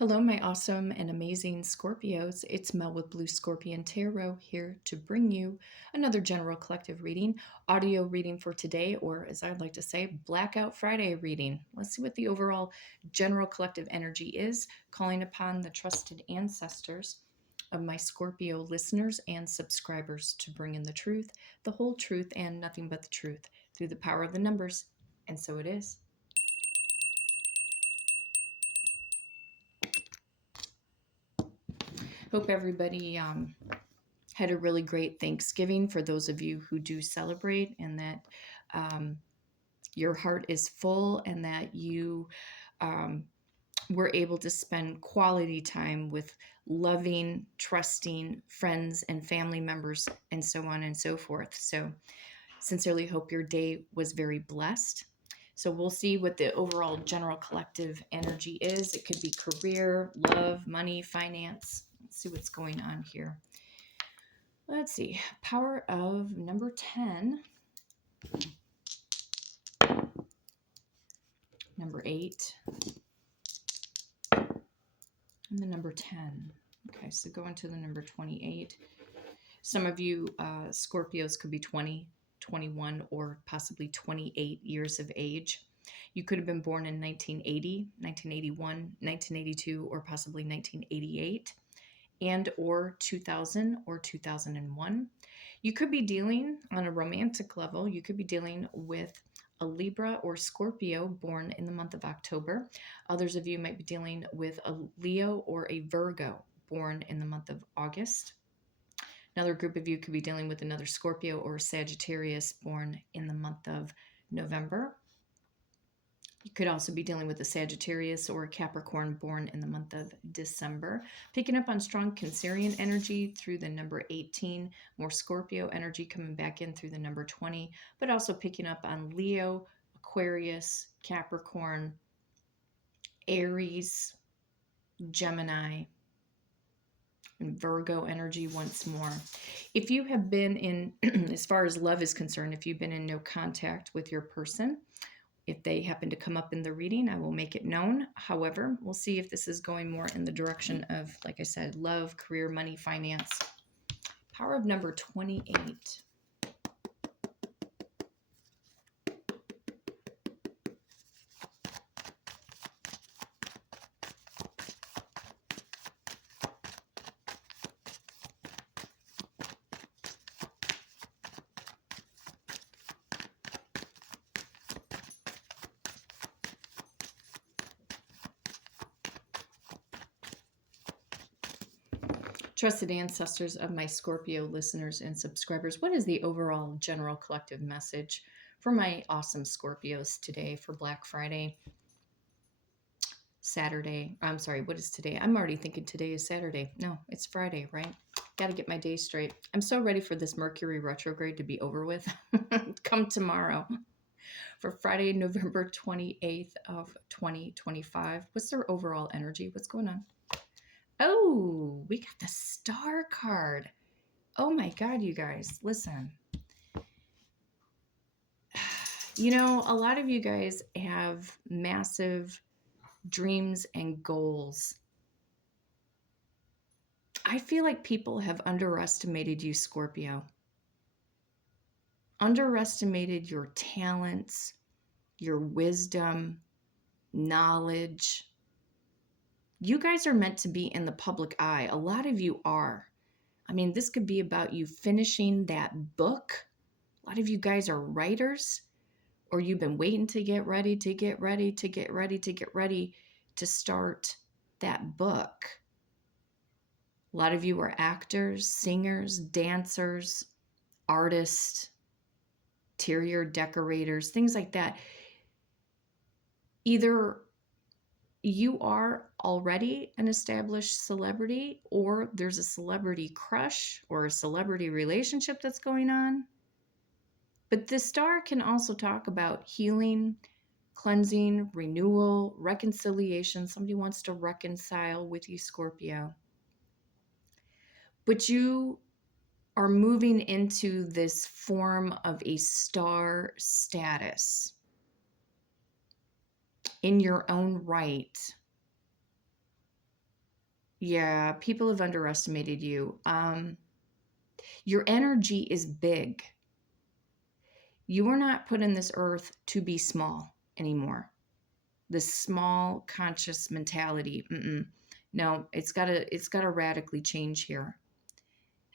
Hello, my awesome and amazing Scorpios. It's Mel with Blue Scorpion Tarot here to bring you another general collective reading, audio reading for today, or as I'd like to say, Blackout Friday reading. Let's see what the overall general collective energy is, calling upon the trusted ancestors of my Scorpio listeners and subscribers to bring in the truth, the whole truth, and nothing but the truth through the power of the numbers. And so it is. Hope everybody had a really great Thanksgiving for those of you who do celebrate, and that your heart is full and that you were able to spend quality time with loving, trusting friends and family members, and so on and so forth. So, sincerely hope your day was very blessed. So, we'll see what the overall general collective energy is. It could be career, love, money, finance. Let's see what's going on here. Let's see. Power of number 10. Number 8. And the number 10. Okay, so going to the number 28. Some of you Scorpios could be 20, 21, or possibly 28 years of age. You could have been born in 1980, 1981, 1982, or possibly 1988, and or 2000 or 2001. You could be dealing on a romantic level. You could be dealing with a Libra or Scorpio born in the month of October. Others of you might be dealing with a Leo or a Virgo born in the month of August. Another group of you could be dealing with another Scorpio or Sagittarius born in the month of November. You could also be dealing with a Sagittarius or a Capricorn born in the month of December. Picking up on strong Cancerian energy through the number 18, more Scorpio energy coming back in through the number 20, but also picking up on Leo, Aquarius, Capricorn, Aries, Gemini, and Virgo energy once more. If you have been in, as far as love is concerned, if you've been in no contact with your person, if they happen to come up in the reading, I will make it known. However, we'll see if this is going more in the direction of, like I said, love, career, money, finance. Power of number 28. Trusted ancestors of my Scorpio listeners and subscribers, what is the overall general collective message for my awesome Scorpios today for Black Friday, Saturday? I'm sorry, what is today? I'm already thinking today is Saturday. No, it's Friday, right? Got to get my day straight. I'm so ready for this Mercury retrograde to be over with. Come tomorrow. For Friday, November 28th of 2025. What's their overall energy? What's going on? Oh, we got the star card. Oh my God, you guys, listen. You know, a lot of you guys have massive dreams and goals. I feel like people have underestimated you, Scorpio. Underestimated your talents, your wisdom, knowledge. You guys are meant to be in the public eye. A lot of you are. I mean, this could be about you finishing that book. A lot of you guys are writers, or you've been waiting to get ready, to start that book. A lot of you are actors, singers, dancers, artists, interior decorators, things like that. Either you are already an established celebrity, or there's a celebrity crush or a celebrity relationship that's going on. But the star can also talk about healing, cleansing, renewal, reconciliation. Somebody wants to reconcile with you, Scorpio. But you are moving into this form of a star status in your own right. Yeah, people have underestimated you. Your energy is big. You are not put in this earth to be small anymore. This small conscious mentality. No, it's gotta radically change here.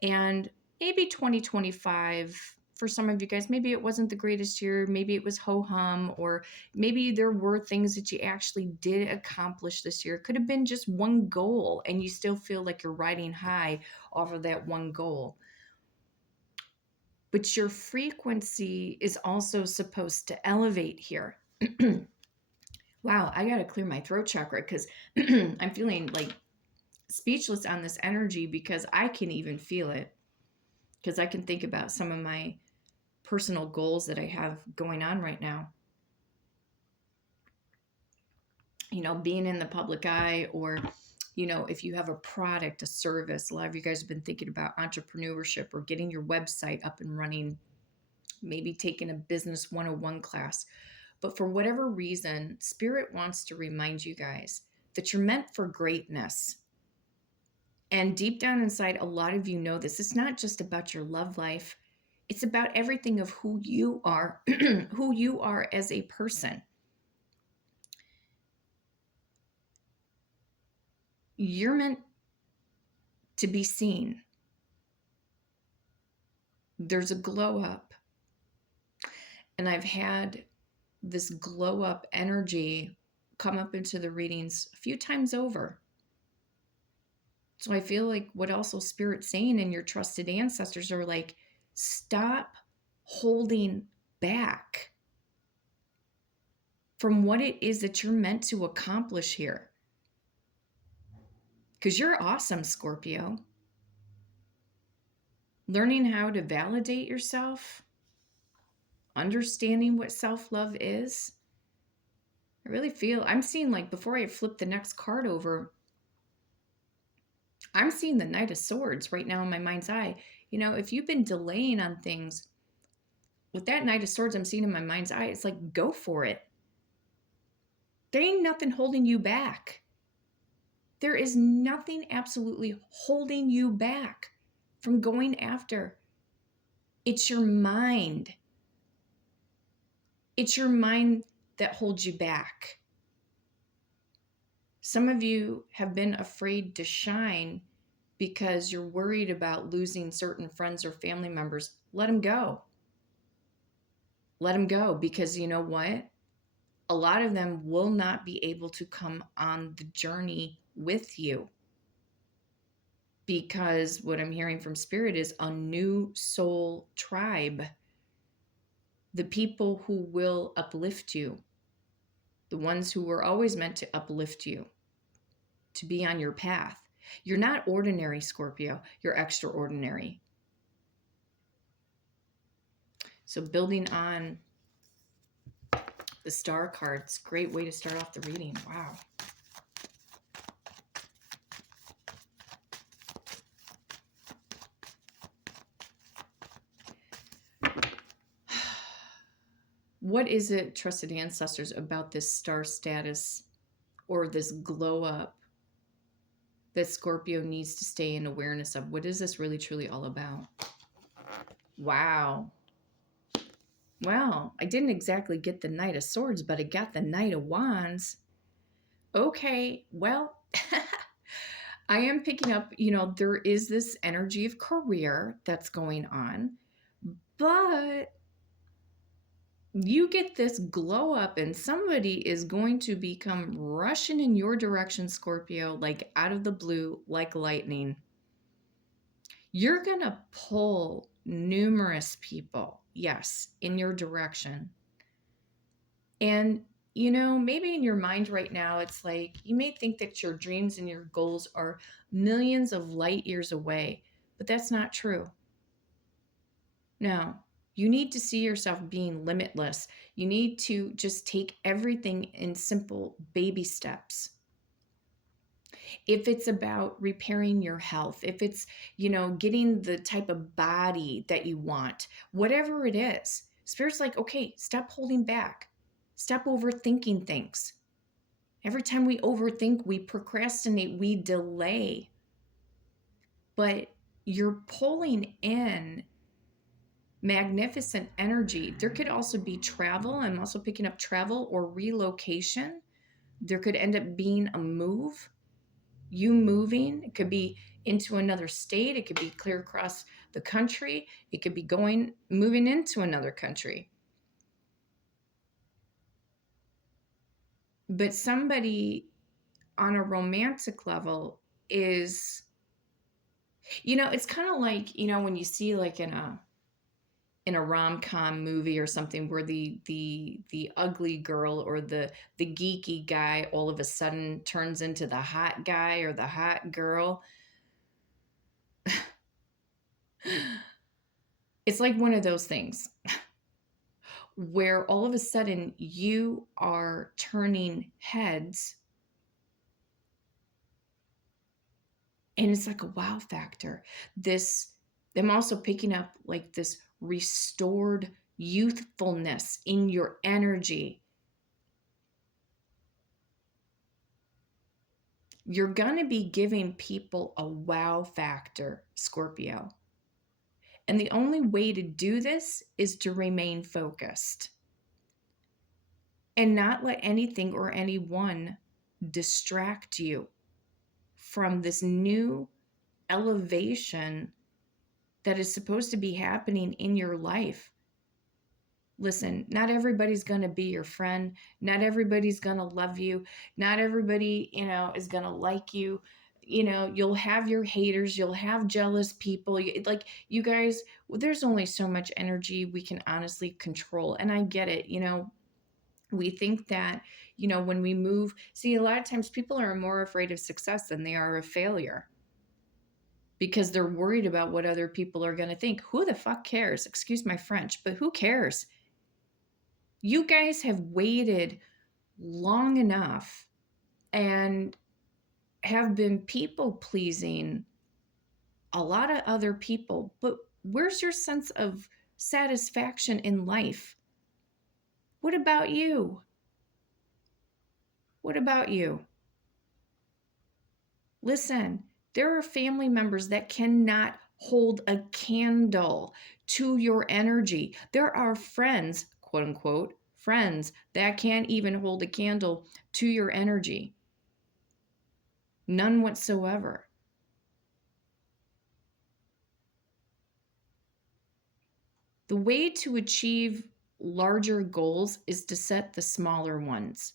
And maybe 2025 for some of you guys, maybe it wasn't the greatest year, maybe it was ho hum, or maybe there were things that you actually did accomplish this year. It could have been just one goal and you still feel like you're riding high off of that one goal. But your frequency is also supposed to elevate here. Wow, I got to clear my throat chakra because I'm feeling like speechless on this energy because I can even feel it. Because I can think about some of my personal goals that I have going on right now. You know, being in the public eye, or, you know, if you have a product, a service, a lot of you guys have been thinking about entrepreneurship or getting your website up and running, maybe taking a business 101 class. But for whatever reason, Spirit wants to remind you guys that you're meant for greatness. And deep down inside, a lot of you know this. It's not just about your love life. It's about everything of who you are, who you are as a person. You're meant to be seen. There's a glow up. And I've had this glow up energy come up into the readings a few times over. So I feel like what also Spirit's saying and your trusted ancestors are like, stop holding back from what it is that you're meant to accomplish here. Because you're awesome, Scorpio. Learning how to validate yourself, understanding what self-love is. I really feel, I'm seeing, like, before I flip the next card over, I'm seeing the Knight of Swords right now in my mind's eye. You know, if you've been delaying on things, with that Knight of Swords I'm seeing in my mind's eye, it's like, go for it. There ain't nothing holding you back. There is nothing absolutely holding you back from going after. It's your mind. It's your mind that holds you back. Some of you have been afraid to shine because you're worried about losing certain friends or family members. Let them go. Let them go, because you know what? A lot of them will not be able to come on the journey with you, because what I'm hearing from Spirit is a new soul tribe. The people who will uplift you, the ones who were always meant to uplift you, to be on your path. You're not ordinary, Scorpio. You're extraordinary. So building on the star cards, great way to start off the reading. Wow. What is it, trusted ancestors, about this star status or this glow up that Scorpio needs to stay in awareness of? What is this really truly all about? Wow. Well, I didn't exactly get the Knight of Swords, but I got the Knight of Wands. Okay, well, I am picking up, you know, there is this energy of career that's going on, but you get this glow up and somebody is going to become rushing in your direction, Scorpio, like out of the blue, like lightning. You're going to pull numerous people, yes, in your direction. And, you know, maybe in your mind right now, it's like you may think that your dreams and your goals are millions of light years away, but that's not true. No. You need to see yourself being limitless. You need to just take everything in simple baby steps. If it's about repairing your health, if it's, you know, getting the type of body that you want, whatever it is, Spirit's like, okay, stop holding back. Stop overthinking things. Every time we overthink, we procrastinate, we delay. But you're pulling in magnificent energy. There could also be travel. I'm also picking up travel or relocation. There could end up being a move, you moving. It could be into another state. It could be clear across the country. It could be moving into another country. But somebody on a romantic level is, it's kind of like, when you see like in a rom-com movie or something where the ugly girl or the geeky guy all of a sudden turns into the hot guy or the hot girl. It's like one of those things where all of a sudden you are turning heads, and it's like a wow factor. I'm also picking up like this restored youthfulness in your energy. You're going to be giving people a wow factor, Scorpio. And the only way to do this is to remain focused and not let anything or anyone distract you from this new elevation that is supposed to be happening in your life. Listen, not everybody's going to be your friend. Not everybody's going to love you. Not everybody, is going to like you. You'll have your haters. You'll have jealous people. Like you guys, there's only so much energy we can honestly control. And I get it. We think that, when we move, see, a lot of times people are more afraid of success than they are of failure because they're worried about what other people are going to think. Who the fuck cares? Excuse my French, but who cares? You guys have waited long enough and have been people pleasing a lot of other people, but where's your sense of satisfaction in life? What about you? What about you? Listen, there are family members that cannot hold a candle to your energy. There are friends, quote unquote, friends that can't even hold a candle to your energy. None whatsoever. The way to achieve larger goals is to set the smaller ones.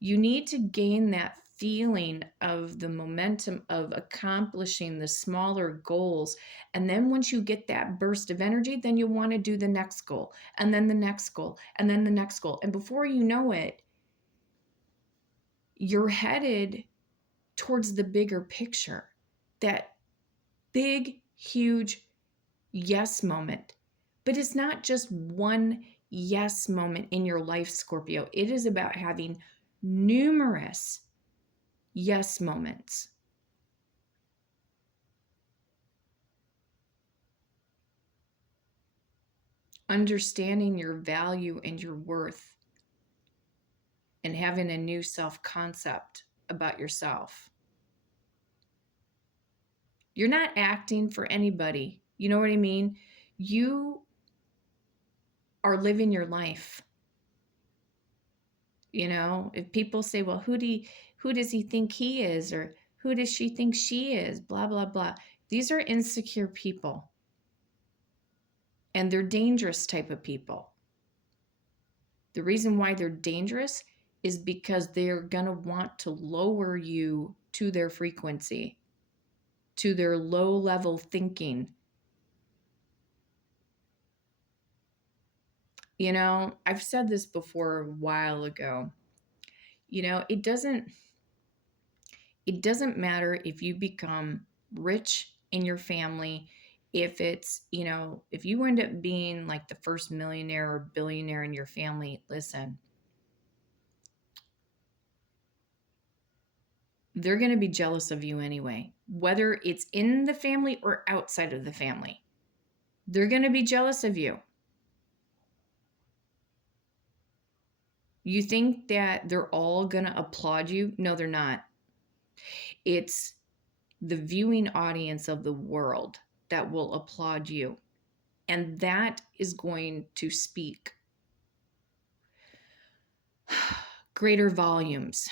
You need to gain that feeling of the momentum of accomplishing the smaller goals. And then once you get that burst of energy, then you want to do the next goal, and then the next goal, and then the next goal. And before you know it, you're headed towards the bigger picture, that big, huge yes moment. But it's not just one yes moment in your life, Scorpio. It is about having numerous yes moments. Understanding your value and your worth, and having a new self-concept about yourself. You're not acting for anybody. You know what I mean? You are living your life. If people say, well, who does he think he is? Or who does she think she is? Blah, blah, blah. These are insecure people. And they're dangerous type of people. The reason why they're dangerous is because they're going to want to lower you to their frequency, to their low level thinking. I've said this before a while ago. It doesn't matter if you become rich in your family, if you end up being like the first millionaire or billionaire in your family. Listen, they're going to be jealous of you anyway, whether it's in the family or outside of the family. They're going to be jealous of you. You think that they're all going to applaud you? No, they're not. It's the viewing audience of the world that will applaud you. And that is going to speak greater volumes.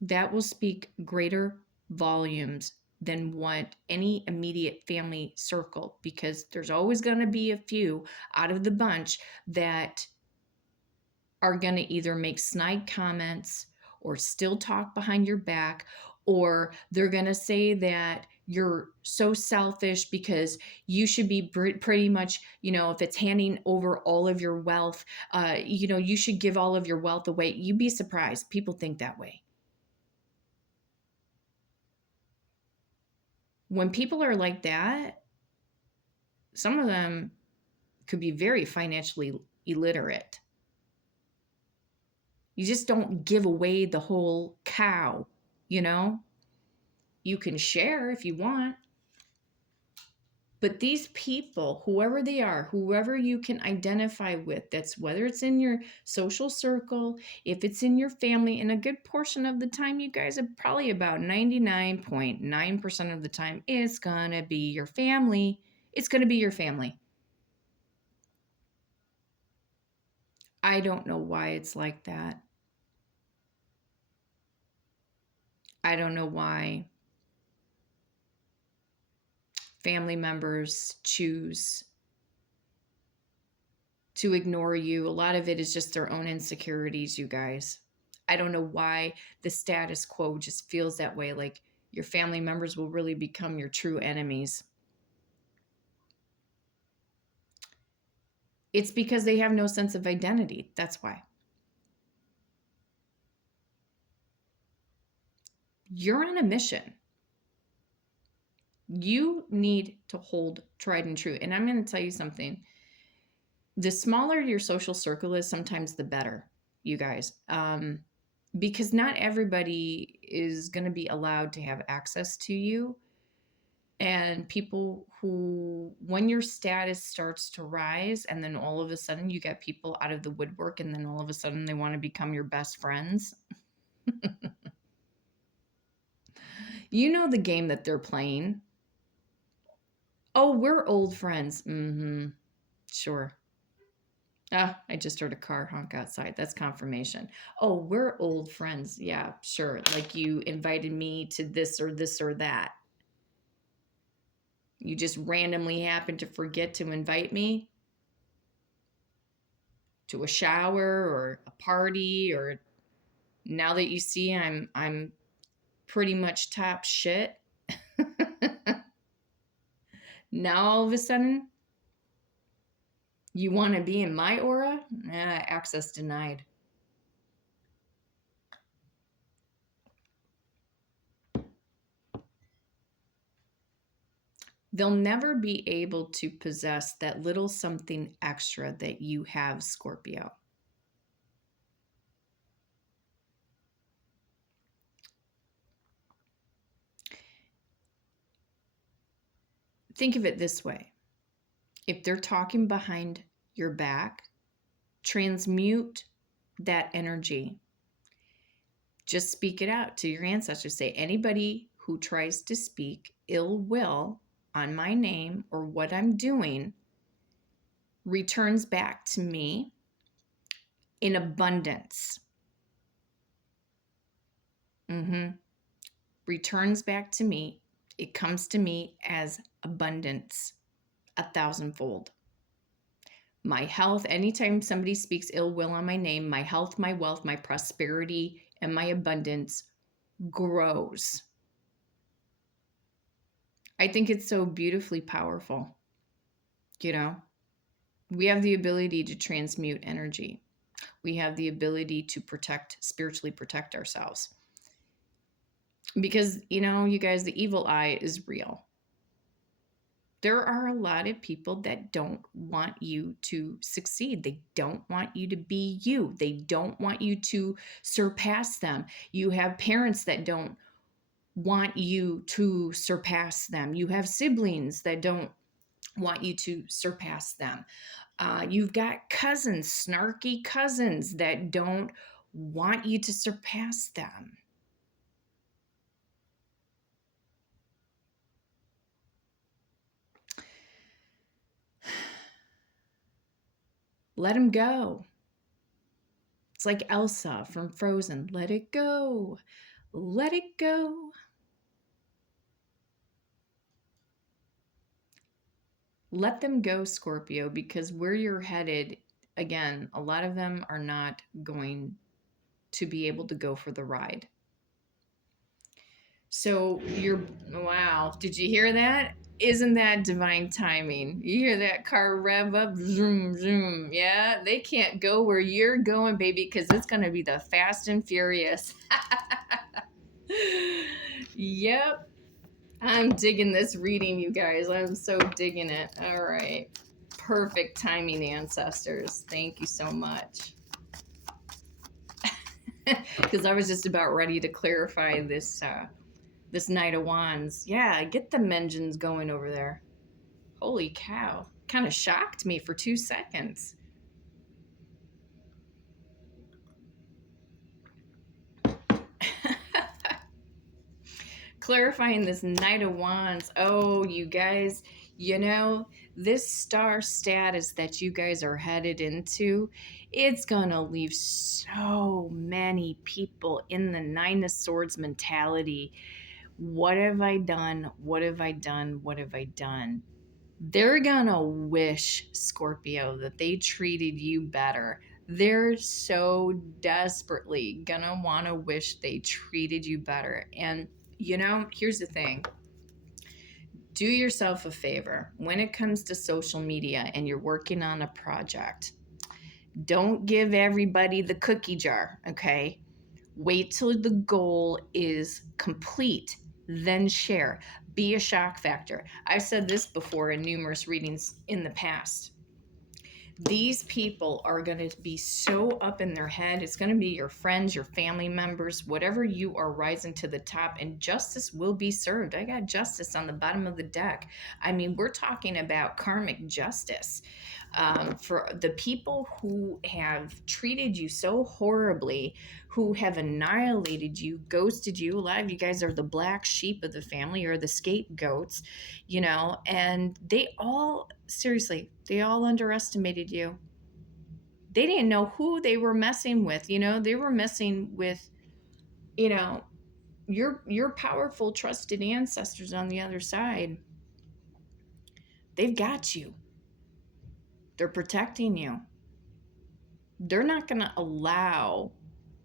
That will speak greater volumes than what any immediate family circle, because there's always going to be a few out of the bunch that are going to either make snide comments or still talk behind your back, or they're going to say that you're so selfish because you should be pretty much, if it's handing over all of your wealth, you should give all of your wealth away. You'd be surprised. People think that way. When people are like that, some of them could be very financially illiterate. You just don't give away the whole cow, You can share if you want. But these people, whoever they are, whoever you can identify with, that's whether it's in your social circle, if it's in your family, and a good portion of the time, you guys are probably about 99.9% of the time, it's going to be your family. It's going to be your family. I don't know why it's like that. I don't know why family members choose to ignore you. A lot of it is just their own insecurities, you guys. I don't know why the status quo just feels that way, like your family members will really become your true enemies. It's because they have no sense of identity. That's why. You're on a mission. You need to hold tried and true. And I'm going to tell you something. The smaller your social circle is, sometimes the better, you guys. Because not everybody is going to be allowed to have access to you. And people who, when your status starts to rise, and then all of a sudden you get people out of the woodwork, and then all of a sudden they want to become your best friends. You know the game that they're playing. Oh, we're old friends. Mm-hmm. Sure. I just heard a car honk outside. That's confirmation. Oh, we're old friends. Yeah, sure. Like you invited me to this or that. You just randomly happened to forget to invite me to a shower or a party, or now that you see I'm pretty much top shit. Now all of a sudden you want to be in my aura? Access denied. They'll never be able to possess that little something extra that you have, Scorpio. Think of it this way. If they're talking behind your back, transmute that energy. Just speak it out to your ancestors. Say, anybody who tries to speak ill will on my name or what I'm doing returns back to me in abundance. Returns back to me. It comes to me as abundance, 1,000-fold. My health, anytime somebody speaks ill will on my name, my health, my wealth, my prosperity, and my abundance grows. I think it's so beautifully powerful. We have the ability to transmute energy. We have the ability to spiritually protect ourselves. Because, you guys, the evil eye is real. There are a lot of people that don't want you to succeed. They don't want you to be you. They don't want you to surpass them. You have parents that don't want you to surpass them. You have siblings that don't want you to surpass them. You've got cousins, snarky cousins that don't want you to surpass them. Let them go. It's like Elsa from Frozen. Let it go. Let it go. Let them go, Scorpio, because where you're headed, again, a lot of them are not going to be able to go for the ride. So wow, did you hear that? Isn't that divine timing? You hear that car rev up, zoom, zoom. Yeah, they can't go where you're going, baby, because it's going to be the Fast and Furious. Yep. I'm digging this reading, you guys. I'm so digging it. All right. Perfect timing, ancestors. Thank you so much. Because I was just about ready to clarify this this Knight of Wands. Yeah, get the engines going over there. Holy cow. Kind of shocked me for 2 seconds. Clarifying this Knight of Wands. Oh, you guys, you know, this star status that you guys are headed into, it's going to leave so many people in the Nine of Swords mentality. What have I done? What have I done? What have I done? They're gonna wish, Scorpio, that they treated you better. They're so desperately gonna want to wish they treated you better. And you know, here's the thing. Do yourself a favor when it comes to social media and you're working on a project. Don't give everybody the cookie jar, okay? Wait till the goal is complete, then share. Be a shock factor. I've said this before in numerous readings in the past. These people are going to be so up in their head. It's going to be your friends, your family members, whatever you are rising to the top, and justice will be served. I got justice on the bottom of the deck. I mean, we're talking about karmic justice. For the people who have treated you so horribly, who have annihilated you, ghosted you. A lot of you guys are the black sheep of the family or the scapegoats, you know, and they all, seriously, they all underestimated you. They didn't know who they were messing with, you know, they were messing with, you know, your powerful, trusted ancestors on the other side. They've got you. They're protecting you. They're not going to allow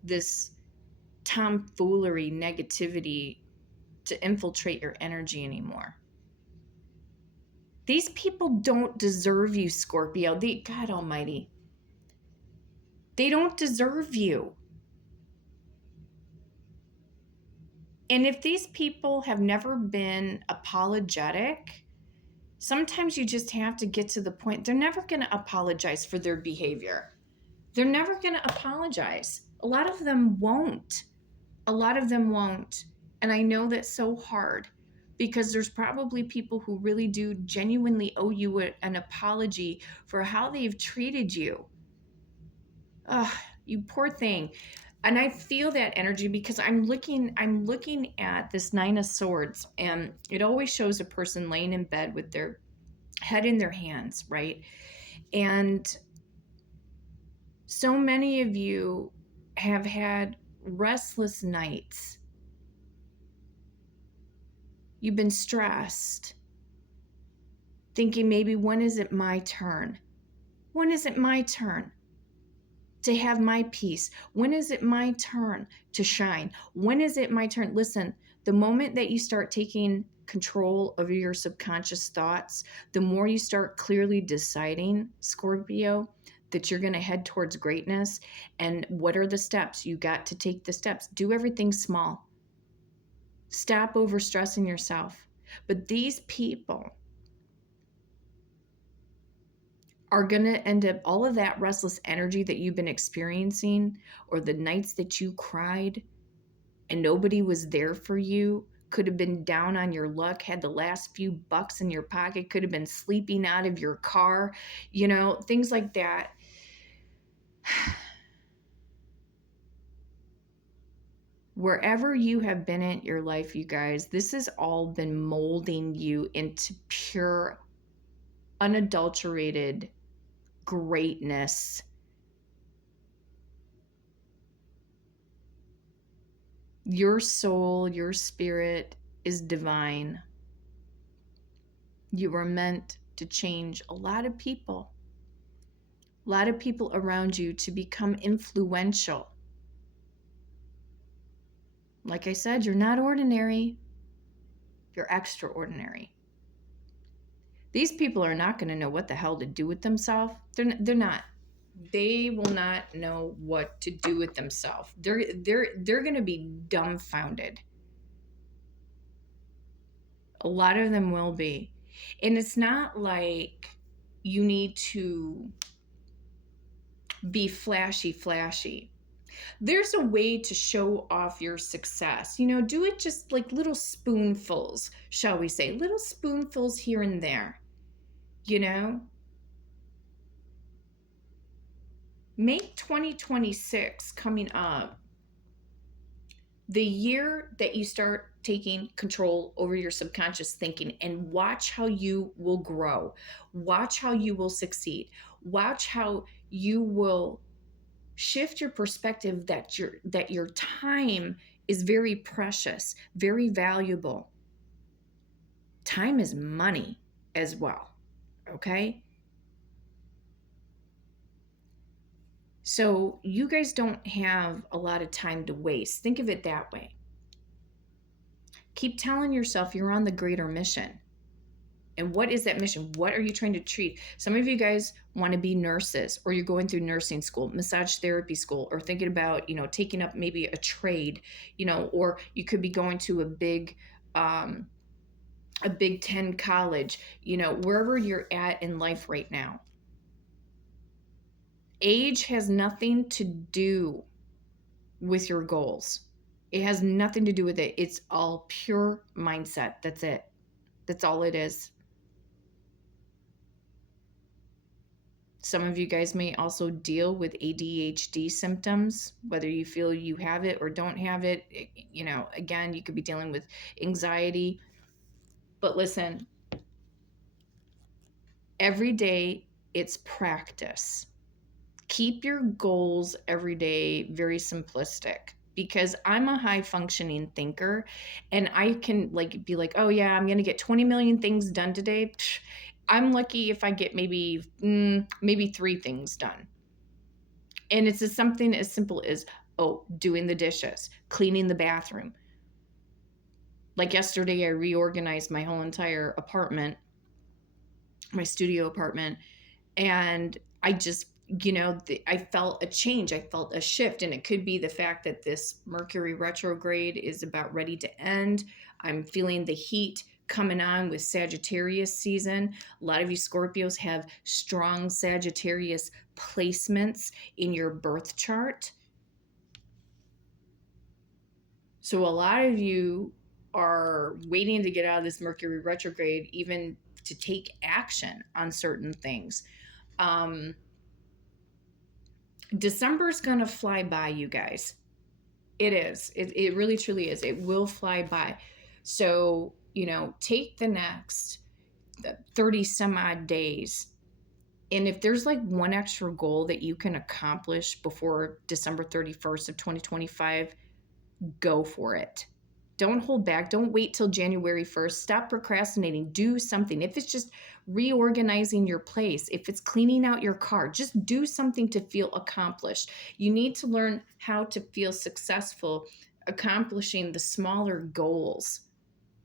this tomfoolery, negativity to infiltrate your energy anymore. These people don't deserve you, Scorpio. God almighty. They don't deserve you. And if these people have never been apologetic, sometimes you just have to get to the point. They're never going to apologize for their behavior. They're never going to apologize. A lot of them won't. A lot of them won't. And I know that's so hard because there's probably people who really do genuinely owe you an apology for how they've treated you. Ugh, you poor thing. And I feel that energy because I'm looking at this Nine of Swords, and it always shows a person laying in bed with their head in their hands, right? And so many of you have had restless nights. You've been stressed, thinking maybe, when is it my turn? When is it my turn to have my peace? When is it my turn to shine? When is it my turn? Listen, the moment that you start taking control over your subconscious thoughts, the more you start clearly deciding, Scorpio, that you're going to head towards greatness. And what are the steps? You got to take the steps. Do everything small. Stop overstressing yourself. But these people are going to end up, all of that restless energy that you've been experiencing, or the nights that you cried and nobody was there for you, could have been down on your luck, had the last few bucks in your pocket, could have been sleeping out of your car, things like that. Wherever you have been in your life, you guys, this has all been molding you into pure, unadulterated greatness. Your soul, your spirit is divine. You were meant to change a lot of people around you to become influential. Like I said, you're not ordinary, you're extraordinary. These people are not going to know what the hell to do with themselves. They're not. They will not know what to do with themselves. They're going to be dumbfounded. A lot of them will be. And it's not like you need to be flashy. There's a way to show off your success. Do it just like little spoonfuls, shall we say, little spoonfuls here and there. Make 2026 coming up the year that you start taking control over your subconscious thinking, and watch how you will grow. Watch how you will succeed. Watch how you will shift your perspective that your time is very precious, very valuable. Time is money as well, okay? So you guys don't have a lot of time to waste. Think of it that way. Keep telling yourself you're on the greater mission. And what is that mission? What are you trying to treat? Some of you guys want to be nurses, or you're going through nursing school, massage therapy school, or thinking about, taking up maybe a trade, or you could be going to a Big 10 college, wherever you're at in life right now. Age has nothing to do with your goals. It has nothing to do with it. It's all pure mindset. That's it. That's all it is. Some of you guys may also deal with ADHD symptoms, whether you feel you have it or don't have it. Again, you could be dealing with anxiety. But listen, every day it's practice. Keep your goals every day very simplistic, because I'm a high functioning thinker, and I can be like, oh yeah, I'm going to get 20 million things done today. I'm lucky if I get maybe 3 things done. And it's something as simple as, doing the dishes, cleaning the bathroom. Like yesterday, I reorganized my whole entire apartment, my studio apartment, and I just, I felt a change. I felt a shift, and it could be the fact that this Mercury retrograde is about ready to end. I'm feeling the heat coming on with Sagittarius season. A lot of you Scorpios have strong Sagittarius placements in your birth chart. So a lot of you are waiting to get out of this Mercury retrograde, even to take action on certain things. December's going to fly by, you guys. It is. It really, truly is. It will fly by. So, take the next 30 some odd days. And if there's one extra goal that you can accomplish before December 31st of 2025, go for it. Don't hold back. Don't wait till January 1st. Stop procrastinating. Do something. If it's just reorganizing your place, if it's cleaning out your car, just do something to feel accomplished. You need to learn how to feel successful accomplishing the smaller goals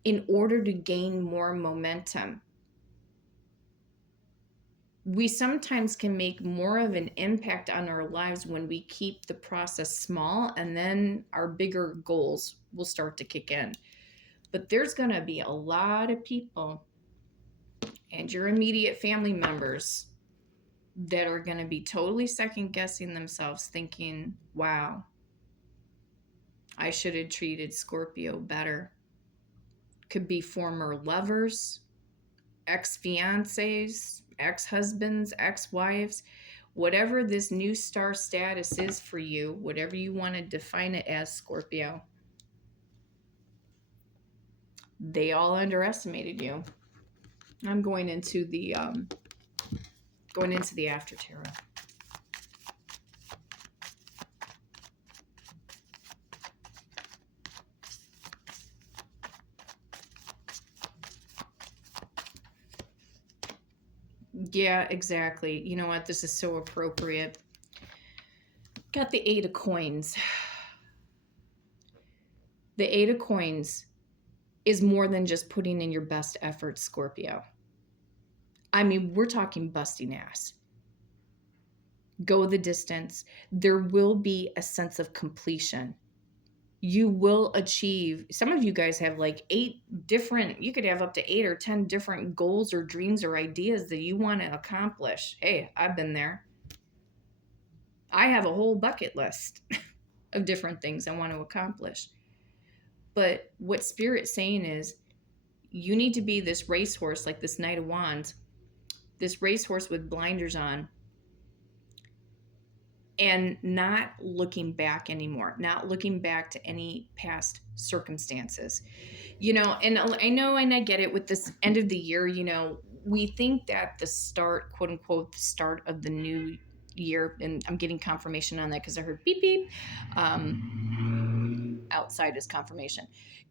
in order to gain more momentum. We sometimes can make more of an impact on our lives when we keep the process small, and then our bigger goals will start to kick in. But there's going to be a lot of people and your immediate family members that are going to be totally second guessing themselves, thinking, wow, I should have treated Scorpio better. Could be former lovers, ex-fiancés, ex-husbands, ex-wives. Whatever this new star status is for you, whatever you want to define it as, Scorpio, they all underestimated you. I'm going into the after tarot. Yeah, exactly. You know what? This is so appropriate. Got the 8 of coins. The 8 of coins is more than just putting in your best efforts, Scorpio. I mean, we're talking busting ass. Go the distance. There will be a sense of completion. You will achieve. Some of you guys have like 8 different, you could have up to 8 or 10 different goals or dreams or ideas that you want to accomplish. Hey, I've been there. I have a whole bucket list of different things I want to accomplish. But what Spirit's saying is, you need to be this racehorse, like this Knight of Wands, this racehorse with blinders on, and not looking back anymore, not looking back to any past circumstances. You know, and I know, and I get it with this end of the year, you know, we think that the start, quote unquote, the start of the new year, and I'm getting confirmation on that because I heard beep beep outside is confirmation.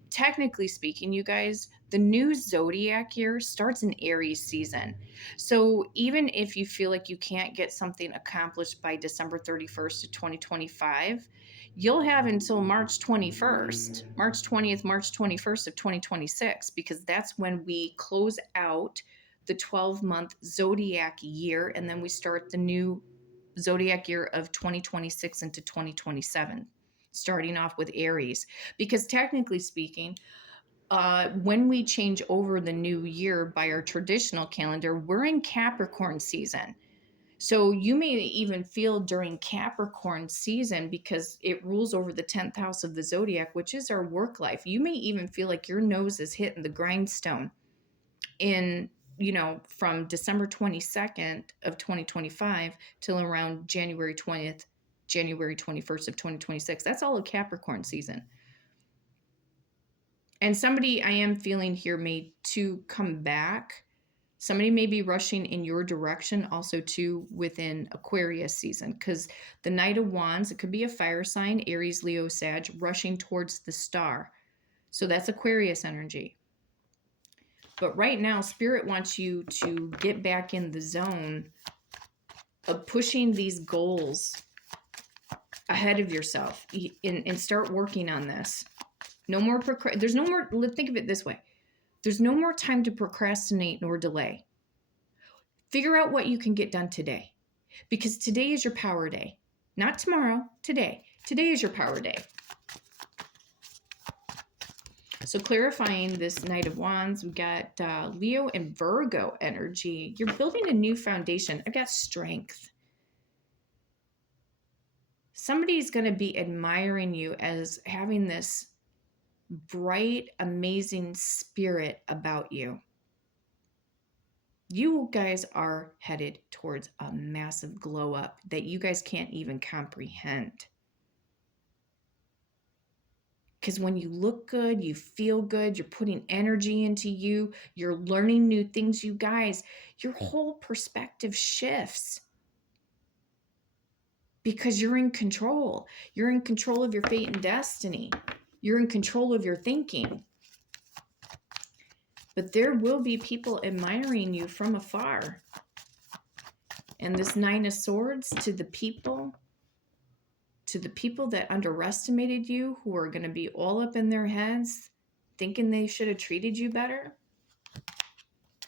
Technically speaking, you guys, the new zodiac year starts in Aries season. So even if you feel like you can't get something accomplished by December 31st of 2025, you'll have until March 21st, March 20th, March 21st of 2026, because that's when we close out the 12-month zodiac year, and then we start the new zodiac year of 2026 into 2027, starting off with Aries. Because technically speaking, when we change over the new year by our traditional calendar, we're in Capricorn season. So you may even feel during Capricorn season, because it rules over the 10th house of the zodiac, which is our work life. You may even feel like your nose is hitting the grindstone in, you know, from December 22nd of 2025 till around January 20th, January 21st of 2026. That's all of Capricorn season. And somebody I am feeling here may to come back. Somebody may be rushing in your direction also too within Aquarius season, because the Knight of Wands, it could be a fire sign, Aries, Leo, Sag, rushing towards the star. So that's Aquarius energy. But right now, Spirit wants you to get back in the zone of pushing these goals ahead of yourself and start working on this. No more there's no more, think of it this way. There's no more time to procrastinate nor delay. Figure out what you can get done today, because today is your power day. Not tomorrow, today. Today is your power day. So clarifying this Knight of Wands, we got Leo and Virgo energy. You're building a new foundation. I've got strength. Somebody's going to be admiring you as having this bright, amazing spirit about you. You guys are headed towards a massive glow up that you guys can't even comprehend. Because when you look good, you feel good, you're putting energy into you, you're learning new things, you guys, your whole perspective shifts. Because you're in control. You're in control of your fate and destiny. You're in control of your thinking. But there will be people admiring you from afar. And this Nine of Swords, to the people that underestimated you, who are going to be all up in their heads, thinking they should have treated you better.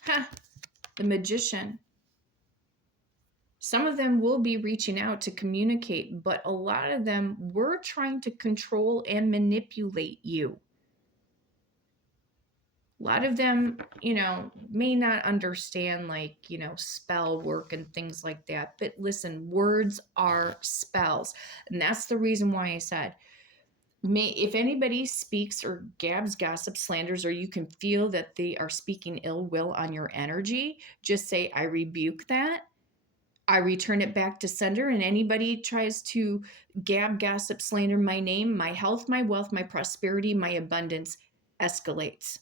The Magician. Some of them will be reaching out to communicate, but a lot of them were trying to control and manipulate you. A lot of them, you know, may not understand, like, you know, spell work and things like that. But listen, words are spells. And that's the reason why I said If anybody speaks or gabs, gossip, slanders, or you can feel that they are speaking ill will on your energy, just say, I rebuke that. I return it back to sender. And anybody tries to gab, gossip, slander my name, my health, my wealth, my prosperity, my abundance escalates.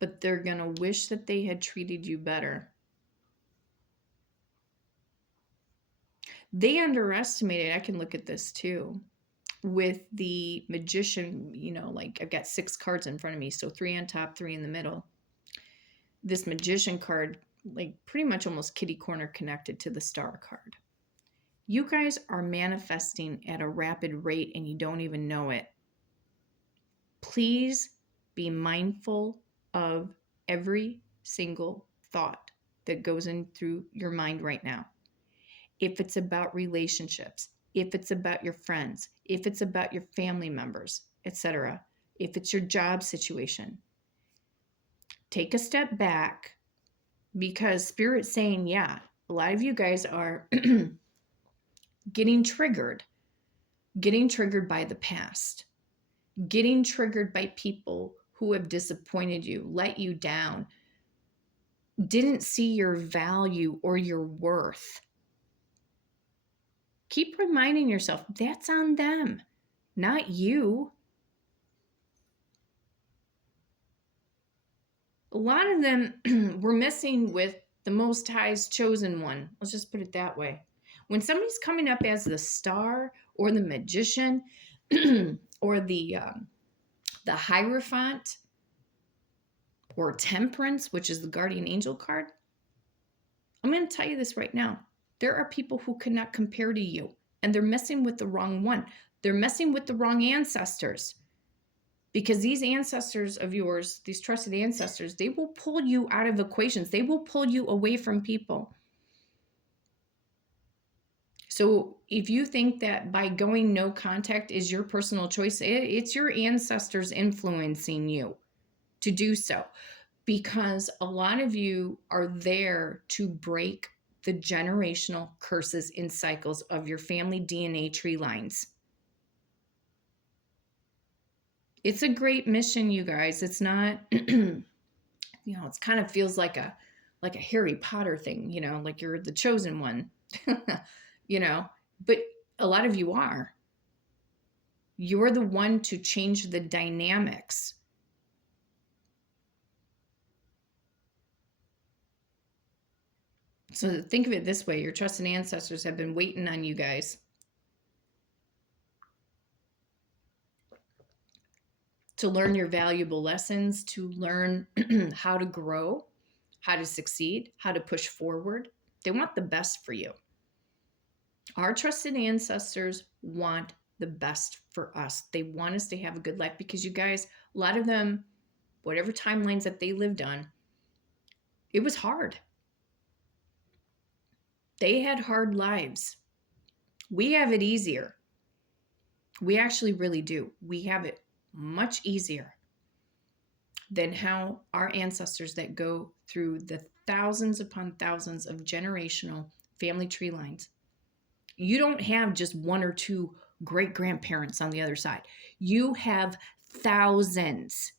But they're going to wish that they had treated you better. They underestimated, I can look at this too, with the magician, like I've got 6 cards in front of me. So 3 on top, 3 in the middle. This magician card, like pretty much almost kitty corner connected to the star card. You guys are manifesting at a rapid rate and you don't even know it. Please be mindful of every single thought that goes in through your mind right now. If it's about relationships, if it's about your friends, if it's about your family members, etc., if it's your job situation, take a step back, because Spirit's saying, yeah, a lot of you guys are getting triggered by the past, getting triggered by people who have disappointed you, let you down, didn't see your value or your worth. Keep reminding yourself that's on them, not you. A lot of them were messing with the Most High's chosen one. Let's just put it that way. When somebody's coming up as the star or the magician or the Hierophant or Temperance, which is the guardian angel card, I'm going to tell you this right now. There are people who cannot compare to you, and they're messing with the wrong one. They're messing with the wrong ancestors. Because these ancestors of yours, these trusted ancestors, they will pull you out of equations. They will pull you away from people. So if you think that by going no contact is your personal choice, it's your ancestors influencing you to do so. Because a lot of you are there to break the generational curses and cycles of your family DNA tree lines. It's a great mission, you guys. It's not, it kind of feels like a Harry Potter thing, like you're the chosen one, but a lot of you are. You're the one to change the dynamics. So think of it this way. Your trusted ancestors have been waiting on you guys to learn your valuable lessons, to learn how to grow, how to succeed, how to push forward. They want the best for you. Our trusted ancestors want the best for us. They want us to have a good life because you guys, a lot of them, whatever timelines that they lived on, it was hard. They had hard lives. We have it easier. We actually really do. We have it much easier than how our ancestors that go through the thousands upon thousands of generational family tree lines. You don't have just 1 or 2 great grandparents on the other side. You have thousands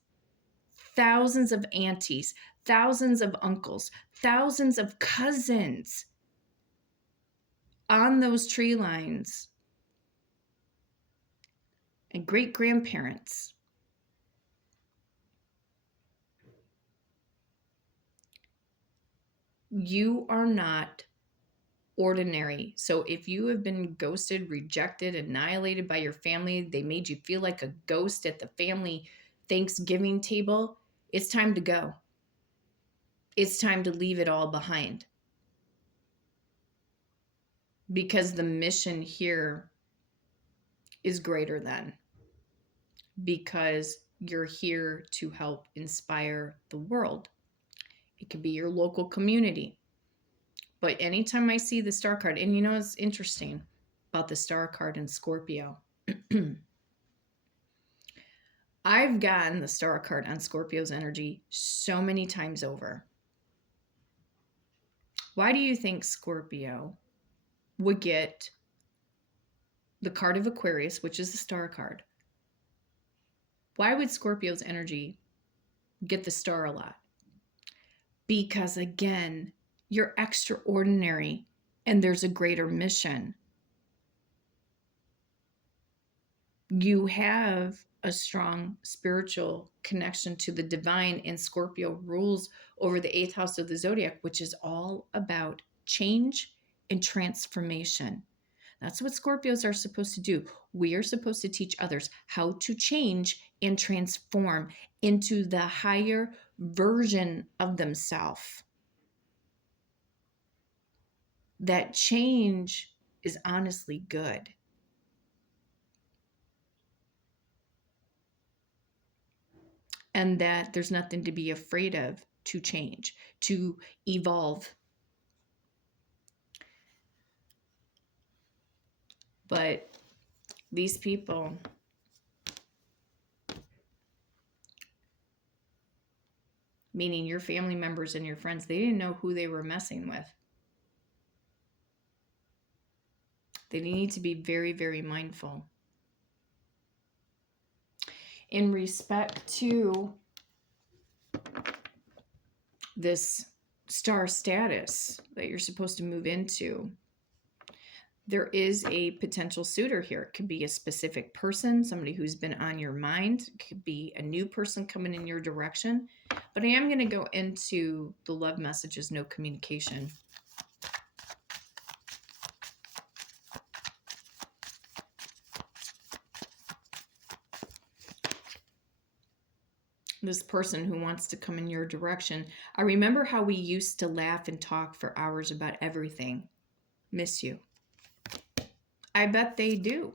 of aunties, thousands of uncles, thousands of cousins on those tree lines, and great grandparents. You are not ordinary. So if you have been ghosted, rejected, annihilated by your family, they made you feel like a ghost at the family Thanksgiving table, it's time to go. It's time to leave it all behind. Because the mission here is greater than. Because you're here to help inspire the world. It could be your local community. But anytime I see the star card, and it's interesting about the star card in Scorpio. I've gotten the star card on Scorpio's energy so many times over. Why do you think Scorpio would get the card of Aquarius, which is the star card? Why would Scorpio's energy get the star a lot? Because again, you're extraordinary and there's a greater mission. You have a strong spiritual connection to the divine, and Scorpio rules over the 8th house of the zodiac, which is all about change and transformation. That's what Scorpios are supposed to do. We are supposed to teach others how to change and transform into the higher version of themselves. That change is honestly good. And that there's nothing to be afraid of to change, to evolve. But these people, meaning your family members and your friends, they didn't know who they were messing with. They need to be very, very mindful. In respect to this star status that you're supposed to move into, there is a potential suitor here. It could be a specific person, somebody who's been on your mind. It could be a new person coming in your direction. But I am going to go into the love messages, no communication. This person who wants to come in your direction. I remember how we used to laugh and talk for hours about everything. Miss you. I bet they do.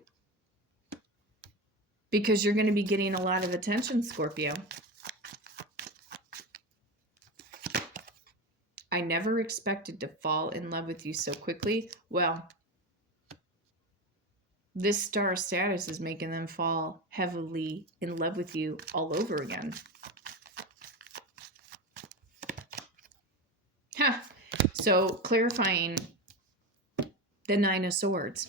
Because you're going to be getting a lot of attention, Scorpio. I never expected to fall in love with you so quickly. Well, this star status is making them fall heavily in love with you all over again. So clarifying the 9 of Swords.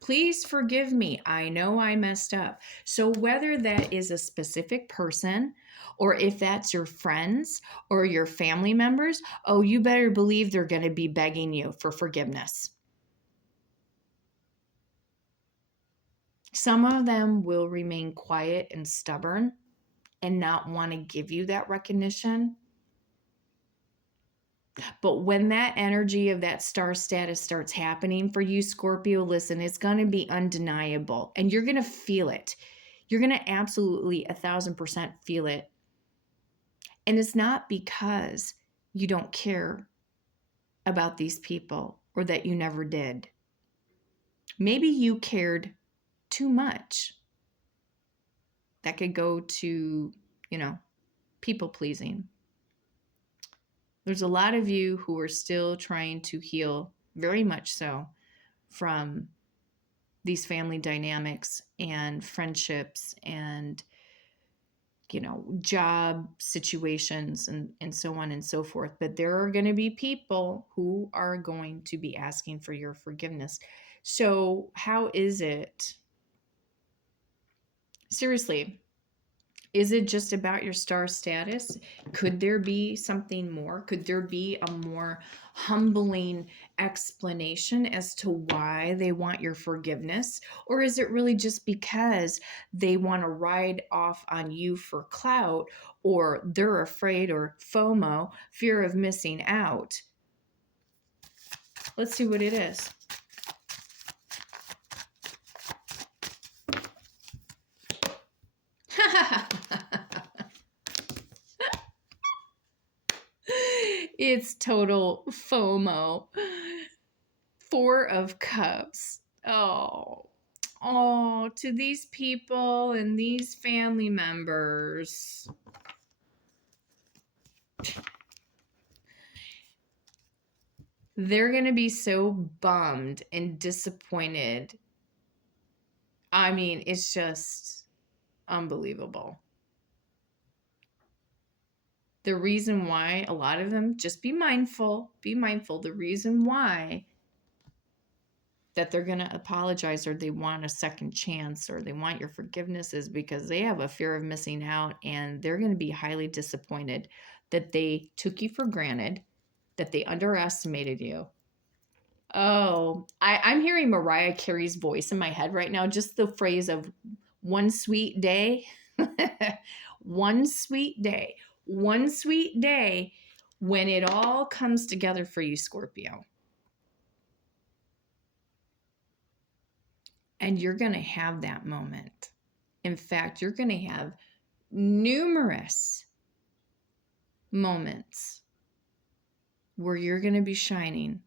Please forgive me. I know I messed up. So whether that is a specific person or if that's your friends or your family members, oh, you better believe they're going to be begging you for forgiveness. Some of them will remain quiet and stubborn and not want to give you that recognition. But when that energy of that star status starts happening for you, Scorpio, listen, it's going to be undeniable and you're going to feel it. You're going to absolutely 1,000% feel it. And it's not because you don't care about these people or that you never did. Maybe you cared too much. That could go to, people pleasing. There's a lot of you who are still trying to heal, very much so, from these family dynamics and friendships and, job situations and so on and so forth. But there are going to be people who are going to be asking for your forgiveness. So how is it? Seriously, is it just about your star status? Could there be something more? Could there be a more humbling explanation as to why they want your forgiveness? Or is it really just because they want to ride off on you for clout, or they're afraid, or FOMO, fear of missing out? Let's see what it is. It's total FOMO. 4 of Cups. Oh, to these people and these family members. They're going to be so bummed and disappointed. I mean, it's just unbelievable. The reason why, a lot of them, just be mindful, the reason why that they're going to apologize or they want a second chance or they want your forgiveness is because they have a fear of missing out, and they're going to be highly disappointed that they took you for granted, that they underestimated you. Oh, I'm hearing Mariah Carey's voice in my head right now. Just the phrase of one sweet day, one sweet day, one sweet day when it all comes together for you, Scorpio. And you're going to have that moment. In fact, you're going to have numerous moments where you're going to be shining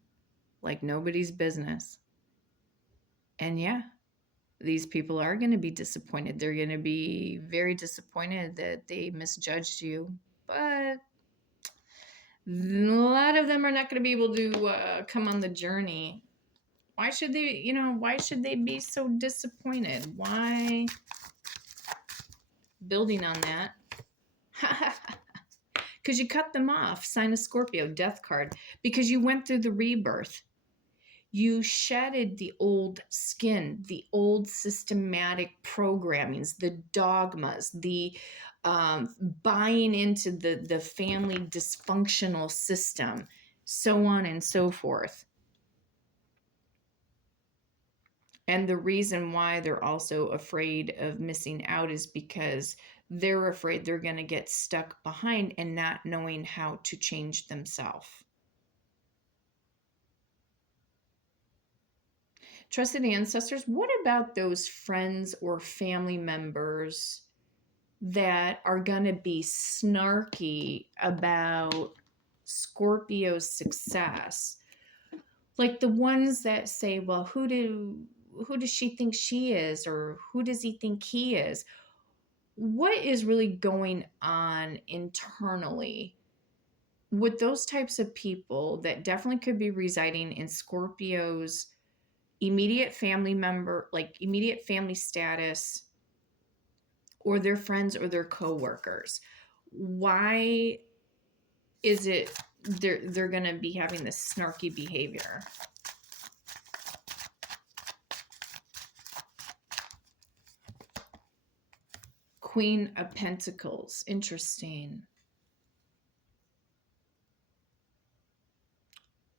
like nobody's business. And yeah, these people are going to be disappointed. They're going to be very disappointed that they misjudged you. But a lot of them are not going to be able to come on the journey. Why should they be so disappointed? Why? Building on that. Because you cut them off. Sign of Scorpio, death card. Because you went through the rebirth. You shedded the old skin, the old systematic programmings, the dogmas, the buying into the family dysfunctional system, so on and so forth. And the reason why they're also afraid of missing out is because they're afraid they're going to get stuck behind and not knowing how to change themselves. Trusted ancestors, what about those friends or family members that are going to be snarky about Scorpio's success? Like the ones that say, well, who does she think she is? Or who does he think he is? What is really going on internally with those types of people that definitely could be residing in Scorpio's immediate family member, like immediate family status, or their friends or their coworkers? Why is it they're going to be having this snarky behavior? Queen of Pentacles. Interesting.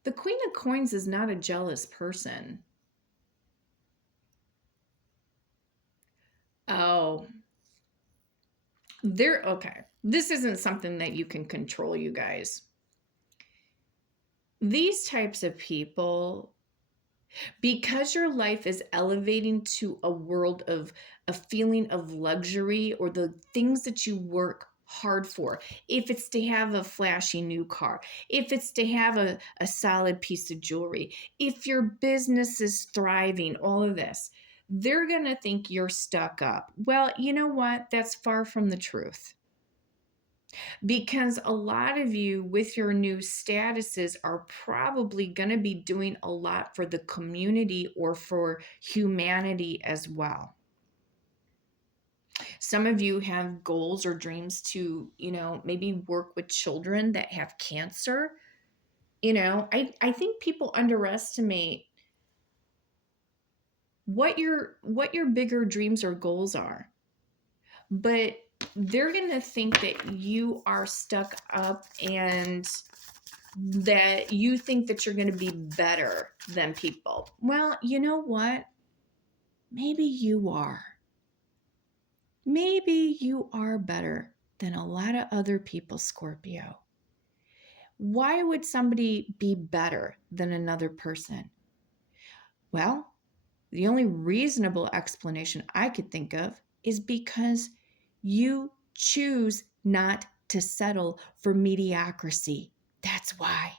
The Queen of Coins is not a jealous person. Oh, okay. This isn't something that you can control, you guys. These types of people, because your life is elevating to a world of a feeling of luxury or the things that you work hard for, if it's to have a flashy new car, if it's to have a solid piece of jewelry, if your business is thriving, all of this, they're going to think you're stuck up. Well, you know what? That's far from the truth. Because a lot of you with your new statuses are probably going to be doing a lot for the community or for humanity as well. Some of you have goals or dreams to, maybe work with children that have cancer. I think people underestimate what your bigger dreams or goals are. But they're going to think that you are stuck up and that you think that you're going to be better than people. Well, you know what? Maybe you are. Maybe you are better than a lot of other people, Scorpio. Why would somebody be better than another person? Well, the only reasonable explanation I could think of is because you choose not to settle for mediocrity. That's why.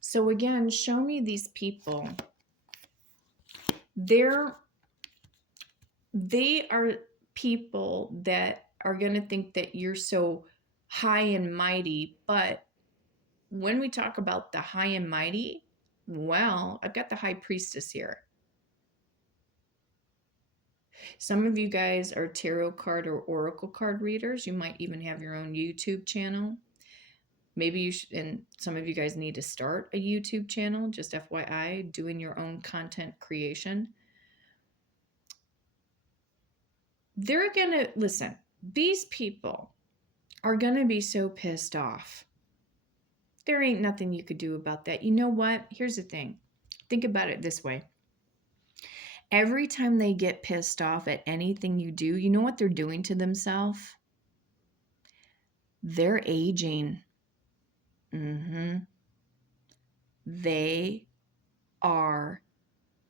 So again, show me these people. They are people that are going to think that you're so high and mighty. But when we talk about the high and mighty, well, I've got the High Priestess here. Some of you guys are tarot card or oracle card readers. You might even have your own YouTube channel. Maybe you should, and some of you guys need to start a YouTube channel, just FYI, doing your own content creation. They're going to, listen, these people are going to be so pissed off. There ain't nothing you could do about that. You know what? Here's the thing. Think about it this way. Every time they get pissed off at anything you do, you know what they're doing to themselves? They're aging. They are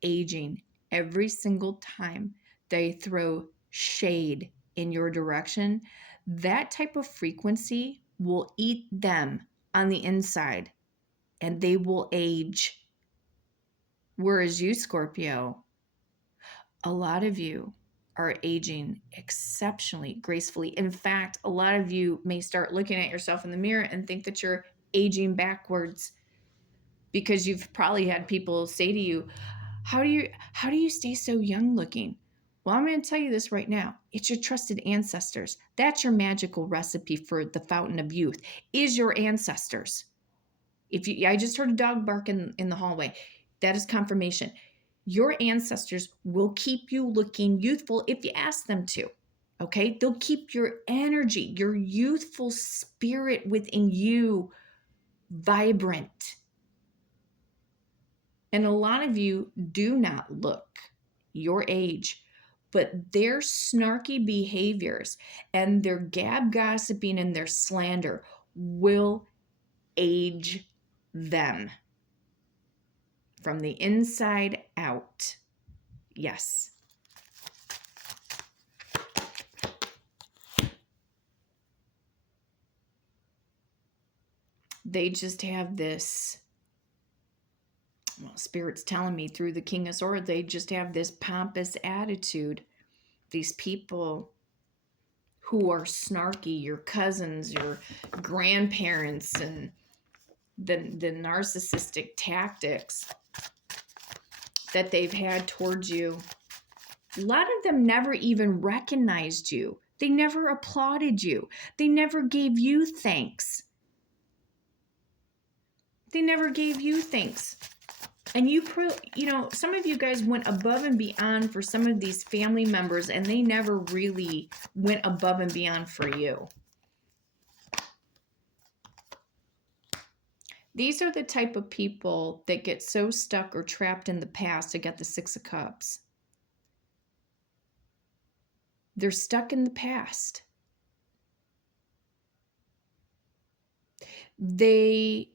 aging. Every single time they throw shade in your direction, that type of frequency will eat them on the inside and they will age. Whereas you, Scorpio, a lot of you are aging exceptionally gracefully. In fact, a lot of you may start looking at yourself in the mirror and think that you're aging backwards because you've probably had people say to you, how do you stay so young looking? Well, I'm going to tell you this right now. It's your trusted ancestors. That's your magical recipe for the fountain of youth, is your ancestors. I just heard a dog bark in the hallway. That is confirmation. Your ancestors will keep you looking youthful if you ask them to. Okay? They'll keep your energy, your youthful spirit within you vibrant. And a lot of you do not look your age, but their snarky behaviors and their gab gossiping and their slander will age them from the inside out. Yes. They just have this, well, Spirit's telling me through the King of Swords, they just have this pompous attitude. These people who are snarky, your cousins, your grandparents, and the narcissistic tactics that they've had towards you. A lot of them never even recognized you. They never applauded you. They never gave you thanks. They never gave you thanks. And some of you guys went above and beyond for some of these family members, and they never really went above and beyond for you. These are the type of people that get so stuck or trapped in the past to get the Six of Cups. They're stuck in the past. They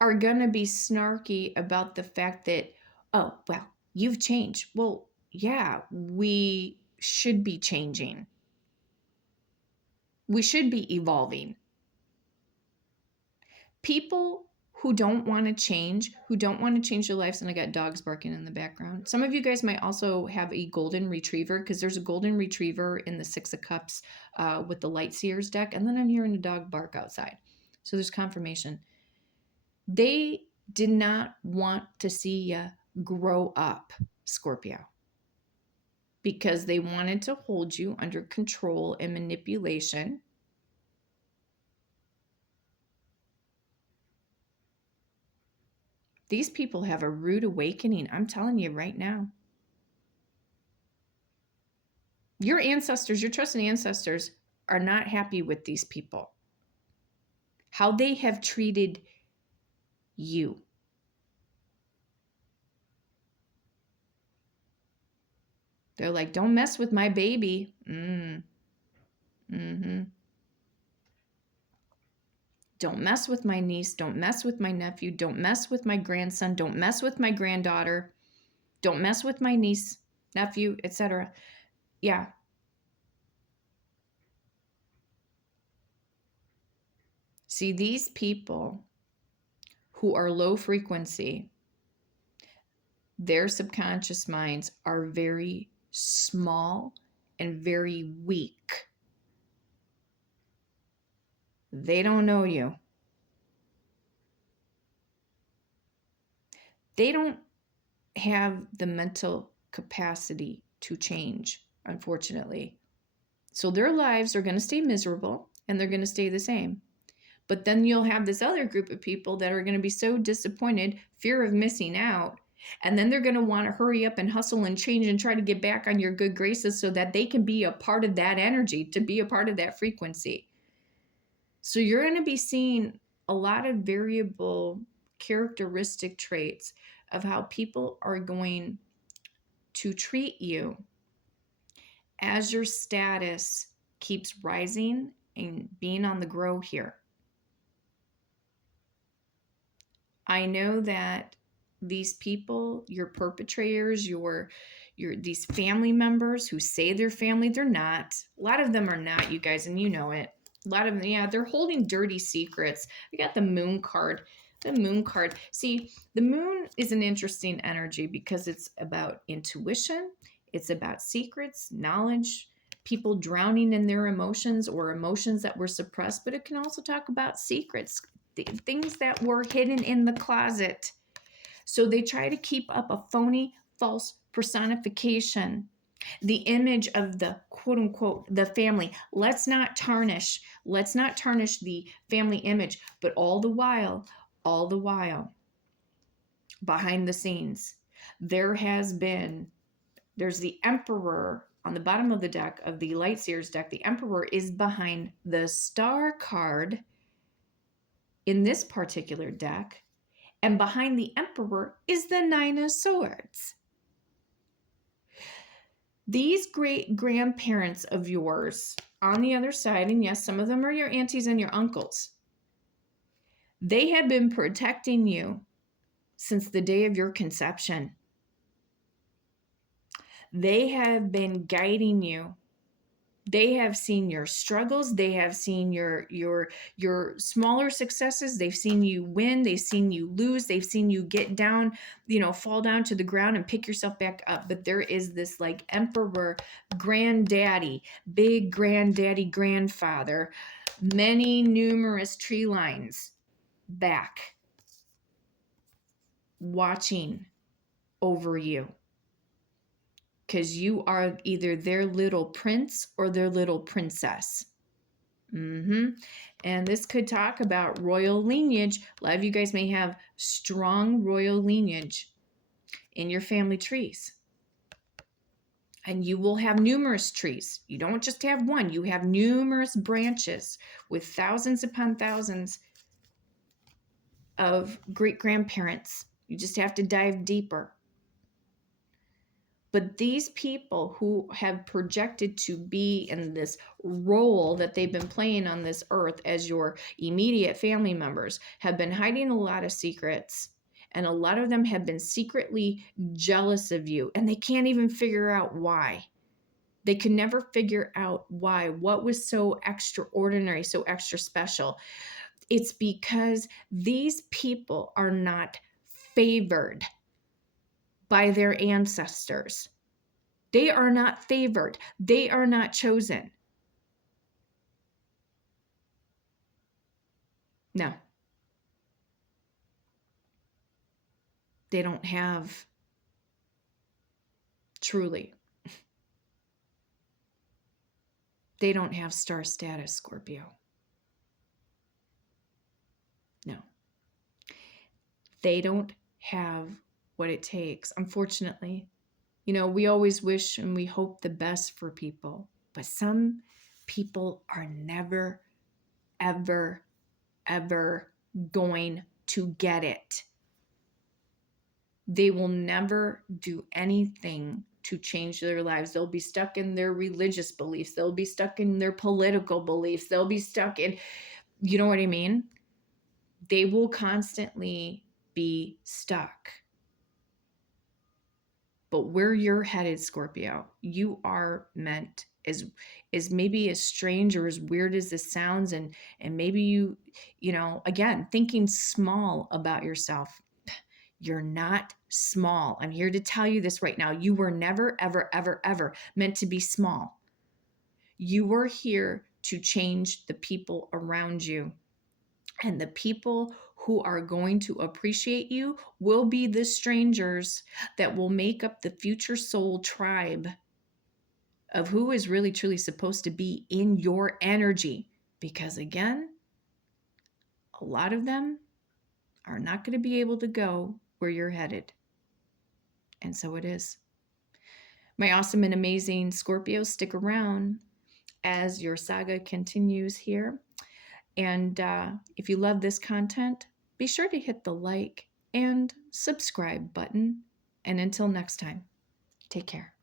are going to be snarky about the fact that, oh, well, you've changed. Well, yeah, we should be changing. We should be evolving. People who don't want to change their lives, and I got dogs barking in the background. Some of you guys might also have a golden retriever, because there's a golden retriever in the Six of Cups with the Light Seers deck, and then I'm hearing a dog bark outside. So there's confirmation. They did not want to see you grow up, Scorpio, because they wanted to hold you under control and manipulation. These people have a rude awakening. I'm telling you right now. Your ancestors, your trusted ancestors, are not happy with these people. How they have treated you. They're like, don't mess with my baby. Don't mess with my niece. Don't mess with my nephew. Don't mess with my grandson. Don't mess with my granddaughter. Don't mess with my niece, nephew, etc. Yeah. See, these people who are low frequency, their subconscious minds are very small and very weak. They don't know you. They don't have the mental capacity to change, unfortunately. So their lives are going to stay miserable and they're going to stay the same. But then you'll have this other group of people that are going to be so disappointed, fear of missing out. And then they're going to want to hurry up and hustle and change and try to get back on your good graces so that they can be a part of that energy, to be a part of that frequency. So you're going to be seeing a lot of variable characteristic traits of how people are going to treat you as your status keeps rising and being on the grow here. I know that these people, your perpetrators, your these family members who say they're family, they're not. A lot of them are not, you guys, and you know it. A lot of them, yeah, they're holding dirty secrets. We got the moon card. The moon card. See, the moon is an interesting energy because it's about intuition. It's about secrets, knowledge, people drowning in their emotions or emotions that were suppressed, but it can also talk about secrets, things that were hidden in the closet. So they try to keep up a phony, false personification, the image of the quote unquote the family. Let's not tarnish the family image, but all the while, behind the scenes, there's the Emperor on the bottom of the deck of the Lightseers deck. The Emperor is behind the Star card in this particular deck. And behind the Emperor is the Nine of Swords. These great grandparents of yours on the other side, and yes, some of them are your aunties and your uncles, they have been protecting you since the day of your conception. They have been guiding you. They have seen your struggles. They have seen your smaller successes. They've seen you win. They've seen you lose. They've seen you get down, fall down to the ground and pick yourself back up. But there is this like Emperor, granddaddy, big granddaddy, grandfather, many numerous tree lines back, watching over you. Because you are either their little prince or their little princess. And this could talk about royal lineage. A lot of you guys may have strong royal lineage in your family trees. And you will have numerous trees. You don't just have one. You have numerous branches with thousands upon thousands of great-grandparents. You just have to dive deeper. But these people who have projected to be in this role that they've been playing on this earth as your immediate family members have been hiding a lot of secrets. And a lot of them have been secretly jealous of you. And they can't even figure out why. They can never figure out why. What was so extraordinary, so extra special? It's because these people are not favored by their ancestors. They are not favored. They are not chosen. No. They don't have, truly, they don't have star status, Scorpio. No. They don't have what it takes, unfortunately. We always wish and we hope the best for people, but some people are never, ever, ever going to get it. They will never do anything to change their lives. They'll be stuck in their religious beliefs. They'll be stuck in their political beliefs. They'll be stuck in, you know what I mean? They will constantly be stuck. But where you're headed, Scorpio, you are meant, as maybe as strange or as weird as this sounds, and maybe you again, thinking small about yourself. You're not small. I'm here to tell you this right now. You were never, ever, ever, ever meant to be small. You were here to change the people around you. And the people who are going to appreciate you will be the strangers that will make up the future soul tribe of who is really truly supposed to be in your energy. Because again, a lot of them are not going to be able to go where you're headed. And so it is. My awesome and amazing Scorpios, stick around as your saga continues here. And if you love this content, be sure to hit the like and subscribe button. And until next time, take care.